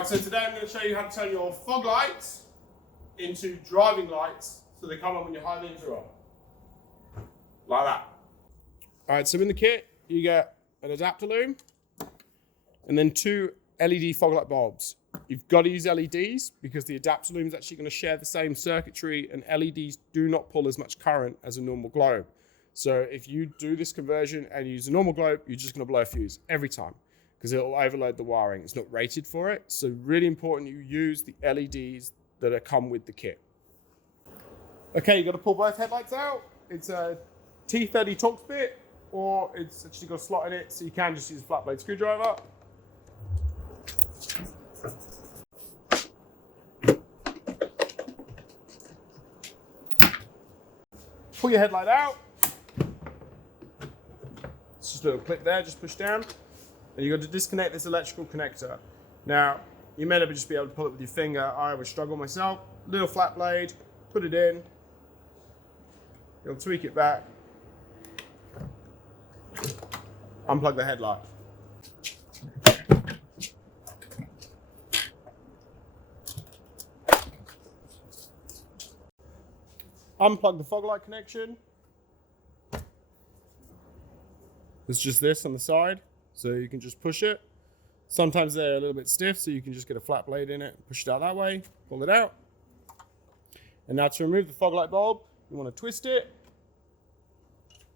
Alright, so today I'm going to show you how to turn your fog lights into driving lights so they come on when your high beams are on. Like that. Alright, so in the kit you get an adapter loom and then two LED fog light bulbs. You've got to use LEDs because the adapter loom is actually going to share the same circuitry, and LEDs do not pull as much current as a normal globe. So if you do this conversion and use a normal globe, you're just going to blow a fuse every time because it'll overload the wiring. It's not rated for it. So really important you use the LEDs that come with the kit. Okay, you've got to pull both headlights out. It's a T30 Torx bit, or it's actually got a slot in it, so you can just use a flat blade screwdriver. Pull your headlight out. It's just a little clip there, just push down. And you've got to disconnect this electrical connector. Now, you may never just be able to pull it with your finger. I would struggle myself. Little flat blade, put it in. You'll tweak it back. Unplug the headlight. Unplug the fog light connection. It's just this on the side, so you can just push it. Sometimes they're a little bit stiff, so you can just get a flat blade in it, push it out that way, pull it out. And now to remove the fog light bulb, you want to twist it,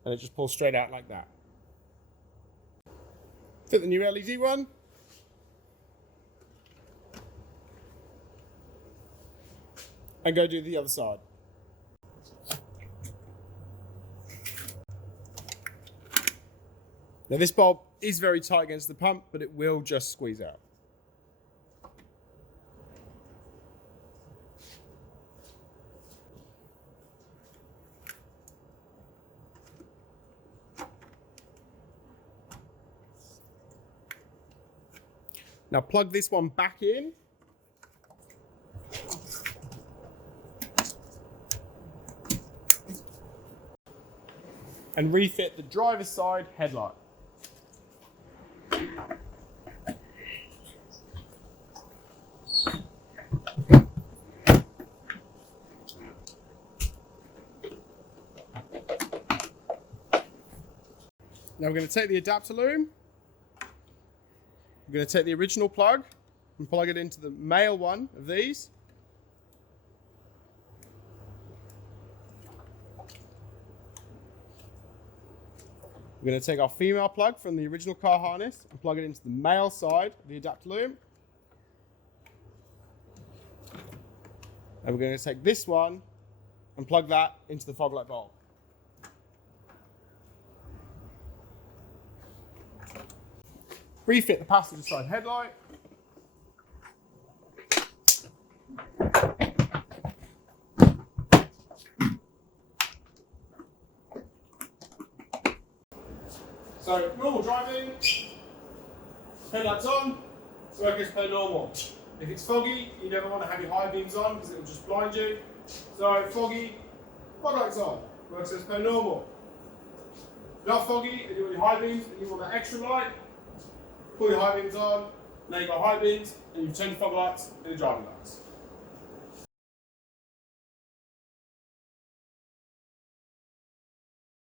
and it just pulls straight out like that. Fit the new LED one. And go do the other side. Now this bulb is very tight against the pump, but it will just squeeze out. Now plug this one back in. And refit the driver's side headlight. Now we're going to take the adapter loom. We're going to take the original plug and plug it into the male one of these. We're going to take our female plug from the original car harness and plug it into the male side of the adapter loom. And we're going to take this one and plug that into the fog light bulb. Refit the passenger side headlight. So, normal driving, headlights on, work as per normal. If it's foggy, you never want to have your high beams on because it will just blind you. So, foggy, fog lights on, works as per normal. Not foggy, and you want your high beams, and you want that extra light, pull your high beams on, now you've got high beams, and you've turned your fog lights into driving lights.